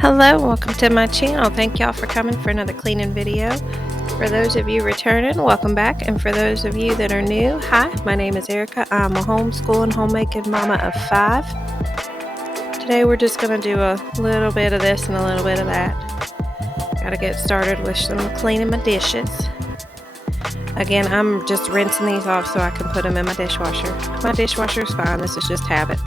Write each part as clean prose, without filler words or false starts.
Hello, welcome to my channel. Thank y'all for coming for another cleaning video. For those of you returning, welcome back. And for those of you that are new, hi, my name is Erica. I'm a homeschooling, homemaking mama of 5. Today we're just going to do a little bit of this and a little bit of that. Got to get started with some cleaning my dishes. Again, I'm just rinsing these off so I can put them in my dishwasher. My dishwasher is fine. This is just habit.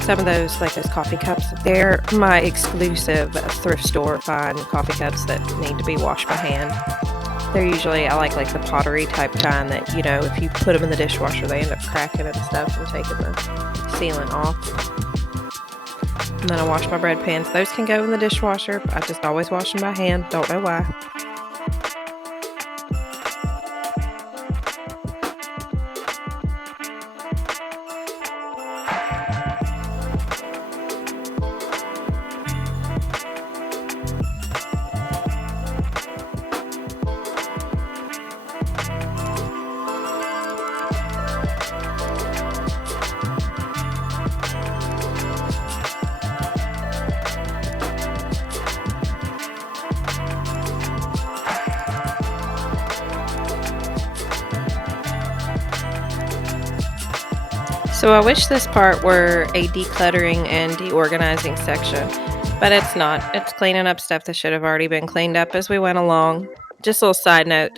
Some of those, like those coffee cups, they're my exclusive thrift store fine coffee cups that need to be washed by hand. They're usually, I like the pottery type kind that, if you put them in the dishwasher, they end up cracking and stuff and taking the sealant off. And then I wash my bread pans. Those can go in the dishwasher. I just always wash them by hand. Don't know why. So I wish this part were a decluttering and deorganizing section, but it's not. It's cleaning up stuff that should have already been cleaned up as we went along. Just a little side note,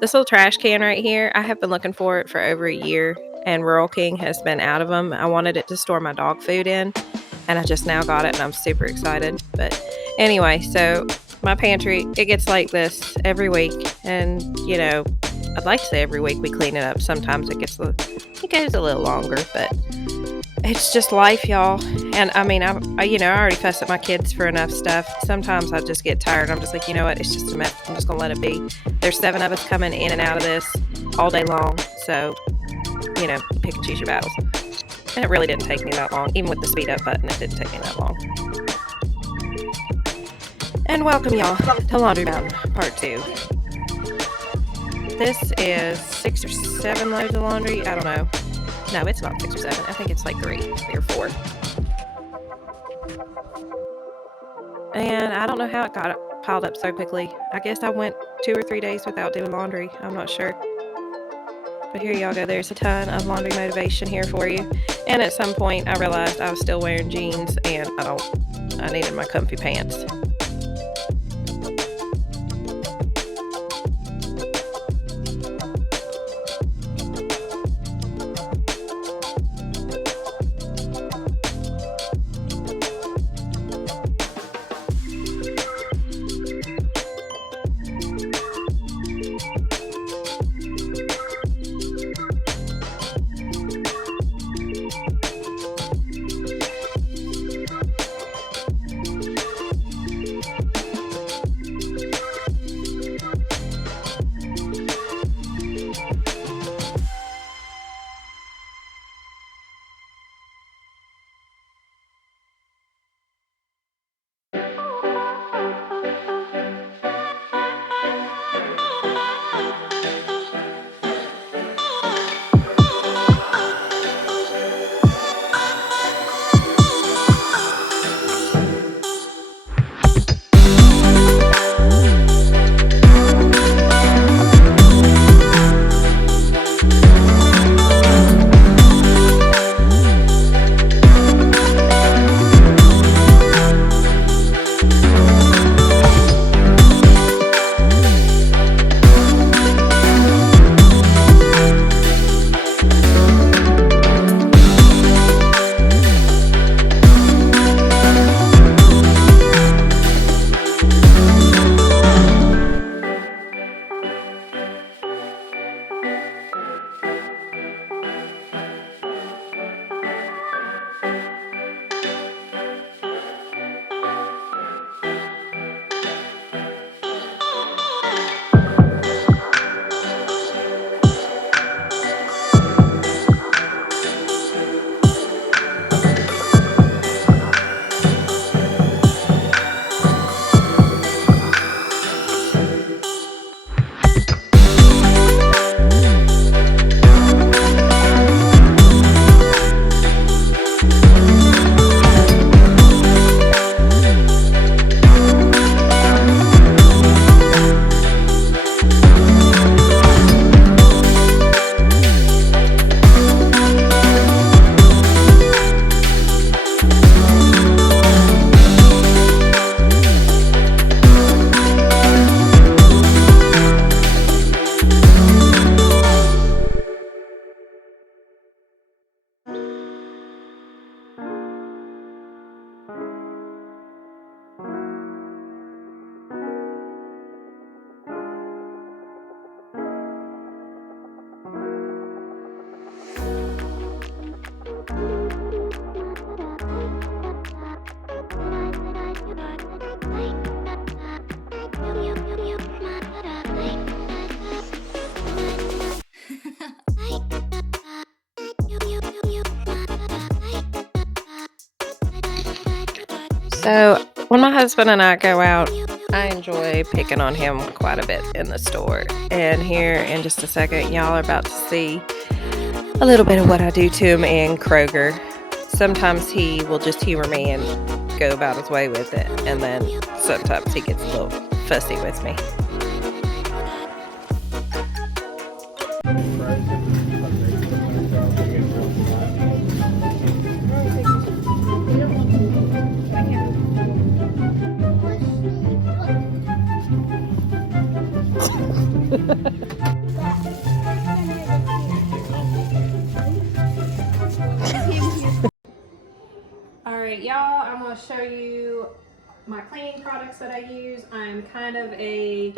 this little trash can right here, I have been looking for it for over a year, and Rural King has been out of them. I wanted it to store my dog food in, and I just now got it, and I'm super excited. But anyway, so my pantry, it gets like this every week, and I'd like to say every week we clean it up. Sometimes it goes a little longer, but it's just life, y'all. And I mean, I already fuss at my kids for enough stuff. Sometimes I just get tired. I'm just like, you know what? It's just a mess. I'm just gonna let it be. There's 7 of us coming in and out of this all day long, so pick and choose your battles. And it really didn't take me that long, even with the speed up button. It didn't take me that long. And welcome, y'all, to Laundry Mountain Part 2. This is 6 or 7 loads of laundry. I don't know. No, it's not 6 or 7. I think it's like 3 or 4. And I don't know how it got piled up so quickly. I guess I went 2 or 3 days without doing laundry. I'm not sure. But here y'all go. There's a ton of laundry motivation here for you. And at some point, I realized I was still wearing jeans and I needed my comfy pants. So, when my husband and I go out, I enjoy picking on him quite a bit in the store. And here in just a second, y'all are about to see a little bit of what I do to him in Kroger. Sometimes he will just humor me and go about his way with it. And then sometimes he gets a little fussy with me. Alright, y'all, I'm going to show you my cleaning products that I use. I'm kind of a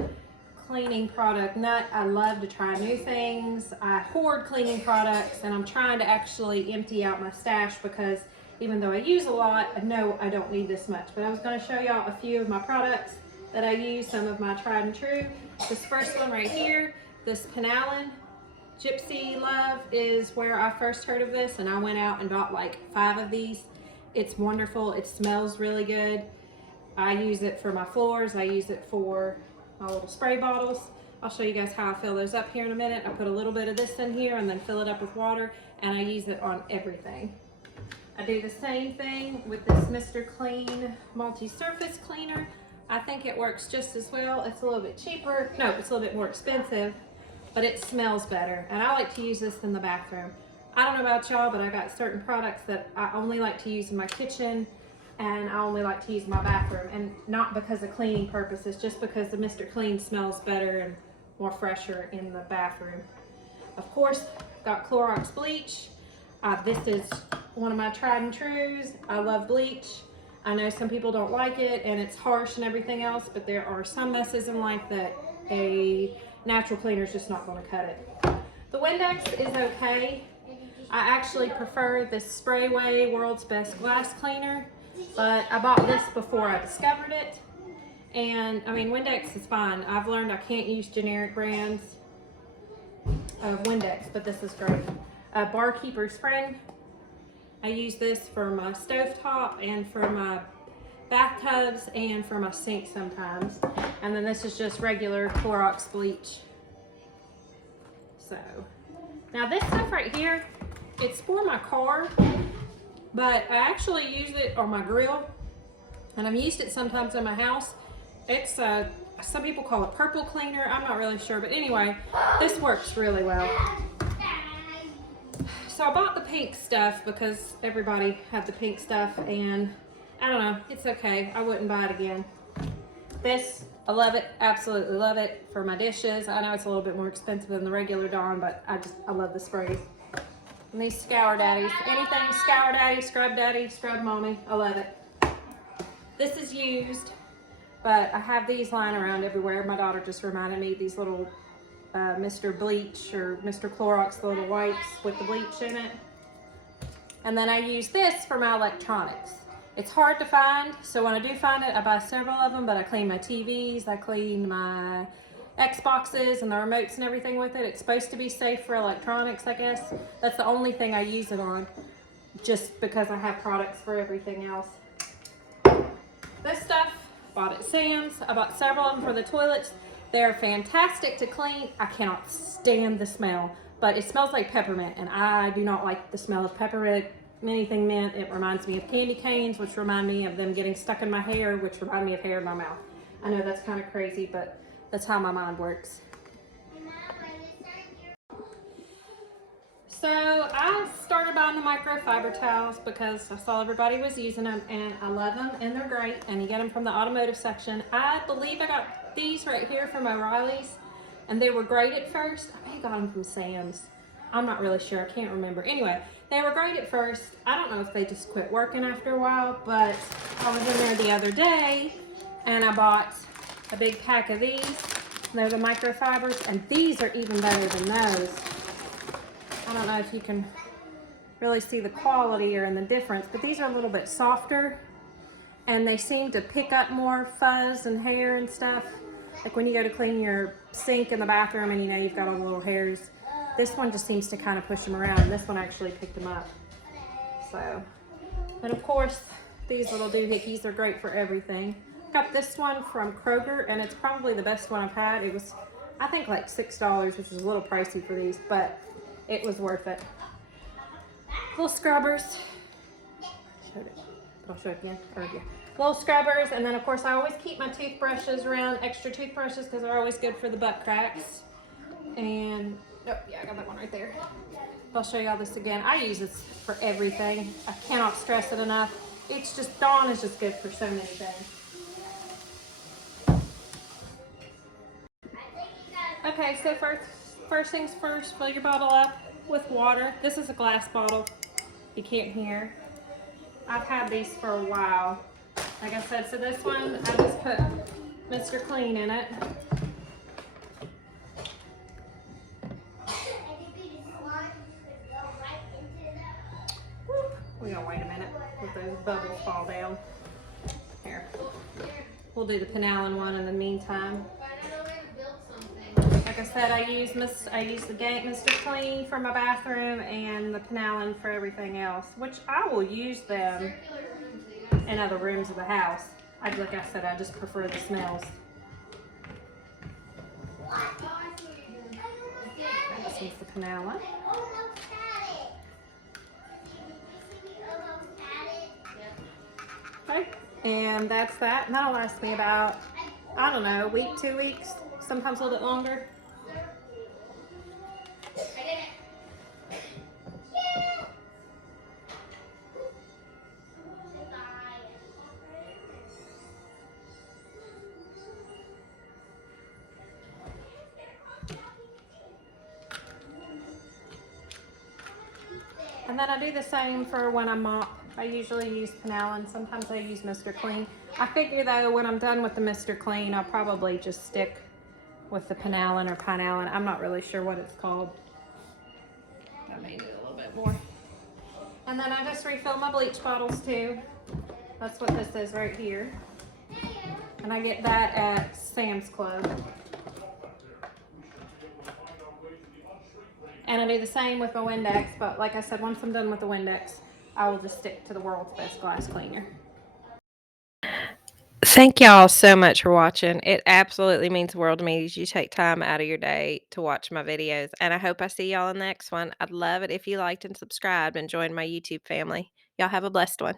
cleaning product nut. I love to try new things. I hoard cleaning products, and I'm trying to actually empty out my stash because even though I use a lot, I know I don't need this much. But I was going to show y'all a few of my products that I use, some of my tried and true. This first one right here, this Pantry Gypsy Love, is where I first heard of this, and I went out and bought like 5 of these. It's wonderful. It smells really good. I use it for my floors. I use it for my little spray bottles. I'll show you guys how I fill those up here in a minute. I put a little bit of this in here and then fill it up with water, and I use it on everything. I do the same thing with this Mr. Clean multi-surface cleaner. I think it works just as well. It's a little bit cheaper. No, it's a little bit more expensive, but it smells better. And I like to use this in the bathroom. I don't know about y'all, but I got certain products that I only like to use in my kitchen, and I only like to use in my bathroom, and not because of cleaning purposes, just because the Mr. Clean smells better and more fresher in the bathroom. Of course, got Clorox bleach. This is one of my tried and trues. I love bleach. I know some people don't like it and it's harsh and everything else, but there are some messes in life that a natural cleaner is just not going to cut it. The Windex is okay. I actually prefer this Sprayway World's Best Glass Cleaner, but I bought this before I discovered it. And I mean, Windex is fine. I've learned I can't use generic brands of Windex, but this is great. Barkeeper Spring. I use this for my stovetop and for my bathtubs and for my sink sometimes. And then this is just regular Clorox bleach. So, now this stuff right here, it's for my car, but I actually use it on my grill, and I've used it sometimes in my house. It's some people call it purple cleaner. I'm not really sure, but anyway, this works really well. So I bought the pink stuff because everybody had the pink stuff, and I don't know, it's okay. I wouldn't buy it again. This, I love it, absolutely love it for my dishes. I know it's a little bit more expensive than the regular Dawn, but I love the sprays. And these Scour Daddies, anything Scour Daddy, Scrub Mommy, I love it. This is used, but I have these lying around everywhere. My daughter just reminded me, these little Mr. Bleach or Mr. Clorox, the little wipes with the bleach in it. And then I use this for my electronics. It's hard to find, so when I do find it, I buy several of them, but I clean my TVs, I clean my Xboxes and the remotes and everything with it. It's supposed to be safe for electronics, I guess. That's the only thing I use it on, just because I have products for everything else. This stuff, bought at Sam's. I bought several of them for the toilets. They're fantastic to clean. I cannot stand the smell, but it smells like peppermint, and I do not like the smell of peppermint. Anything mint, it reminds me of candy canes, which remind me of them getting stuck in my hair, which remind me of hair in my mouth. I know that's kind of crazy, but that's how my mind works. So I started buying the microfiber towels because I saw everybody was using them, and I love them, and they're great, and you get them from the automotive section. I believe I got these right here from O'Reilly's, and they were great at first. I may have got them from Sam's. I'm not really sure. I can't remember. Anyway, they were great at first. I don't know if they just quit working after a while, but I was in there the other day, and I bought a big pack of these. They're the microfibers, and these are even better than those. I don't know if you can really see the quality or in the difference, but these are a little bit softer, and they seem to pick up more fuzz and hair and stuff. Like when you go to clean your sink in the bathroom and you know you've got all the little hairs. This one just seems to kind of push them around. This one actually picked them up. So, but of course, These little doohickeys are great for everything. Got this one from Kroger, and it's probably the best one I've had. It was, I think, like $6, which is a little pricey for these, but it was worth it. Little scrubbers. Showed it, but I'll show it again. Or yeah, little scrubbers, and then of course I always keep my toothbrushes around, extra toothbrushes, because they're always good for the butt cracks. And oh yeah, I got that one right there. I'll show you all this again. I use this for everything. I cannot stress it enough. It's just, Dawn is just good for so many things. Okay, so first things first, fill your bottle up with water. This is a glass bottle. You can't hear. I've had these for a while. Like I said, so this one, I just put Mr. Clean in it. We're gonna wait a minute, let those bubbles fall down. Here. We'll do the Penallen one in the meantime. Like I said, I use the Mr. Clean for my bathroom and the Penallen for everything else, which I will use them in other rooms of the house. Like I said, I just prefer the smells. This is the Penallen. Okay, and that's that. And that'll last me about, I don't know, a week, 2 weeks, sometimes a little bit longer. And then I do the same for when I mop. I usually use Penallen. Sometimes I use Mr. Clean. I figure though, when I'm done with the Mr. Clean, I'll probably just stick with the Penallen or Pinallen. I'm not really sure what it's called. I may need a little bit more. And then I just refill my bleach bottles too. That's what this is right here. And I get that at Sam's Club. And I do the same with my Windex, but like I said, once I'm done with the Windex, I will just stick to the World's Best Glass Cleaner. Thank y'all so much for watching. It absolutely means the world to me as you take time out of your day to watch my videos. And I hope I see y'all in the next one. I'd love it if you liked and subscribed and joined my YouTube family. Y'all have a blessed one.